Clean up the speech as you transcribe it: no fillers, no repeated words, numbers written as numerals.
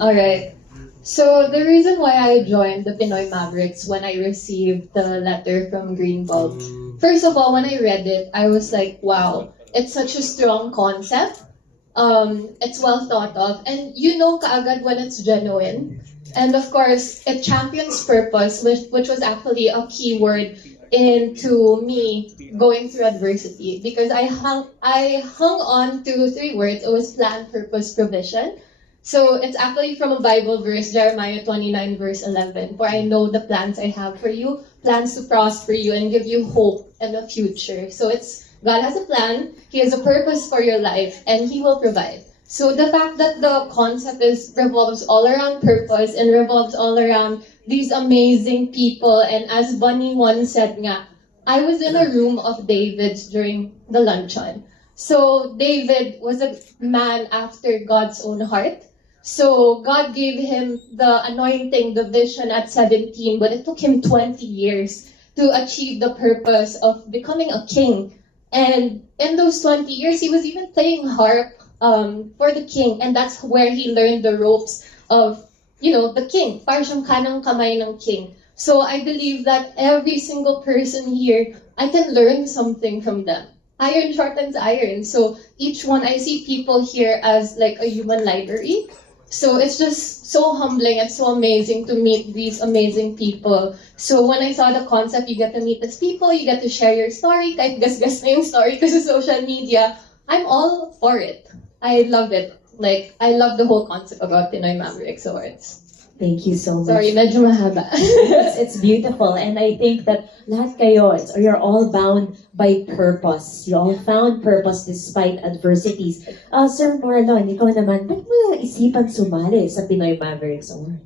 Alright. So the reason why I joined the Pinoy Mavericks when I received the letter from Greenbulb, first of all, when I read it, I was like, wow, it's such a strong concept. It's well thought of, and you know kaagad when it's genuine. And of course, it champions purpose, which was actually a key word into me going through adversity because I hung on to three words. It was plan, purpose, provision. So it's actually from a Bible verse, Jeremiah 29, verse 11. For I know the plans I have for you, plans to prosper you and give you hope and a future. So it's God has a plan, He has a purpose for your life, and He will provide. So the fact that the concept is revolves all around purpose and revolves all around these amazing people, and as Bunny once said nga, I was in a room of David's during the luncheon. So David was a man after God's own heart. So God gave him the anointing, the vision at 17, but it took him 20 years to achieve the purpose of becoming a king. And in those 20 years, he was even playing harp for the king. And that's where he learned the ropes of, the king. Parang siyang kanang kamay ng king. So I believe that every single person here, I can learn something from them. Iron sharpens iron. So each one, I see people here as like a human library. So it's just so humbling and so amazing to meet these amazing people. So when I saw the concept, you get to meet these people, you get to share your story, kahit gas-gas na yung story kasi social media, I'm all for it. I love it. Like, I love the whole concept about Pinoy Mavericks Awards. Thank you so much. Sorry, medyo mahaba. It's beautiful, and I think that lahat kayo, you're all bound by purpose. You all found purpose despite adversities. Sir Marlon, ikaw naman, ba't mo naisipan sumali sa Pinoy Mavericks Award?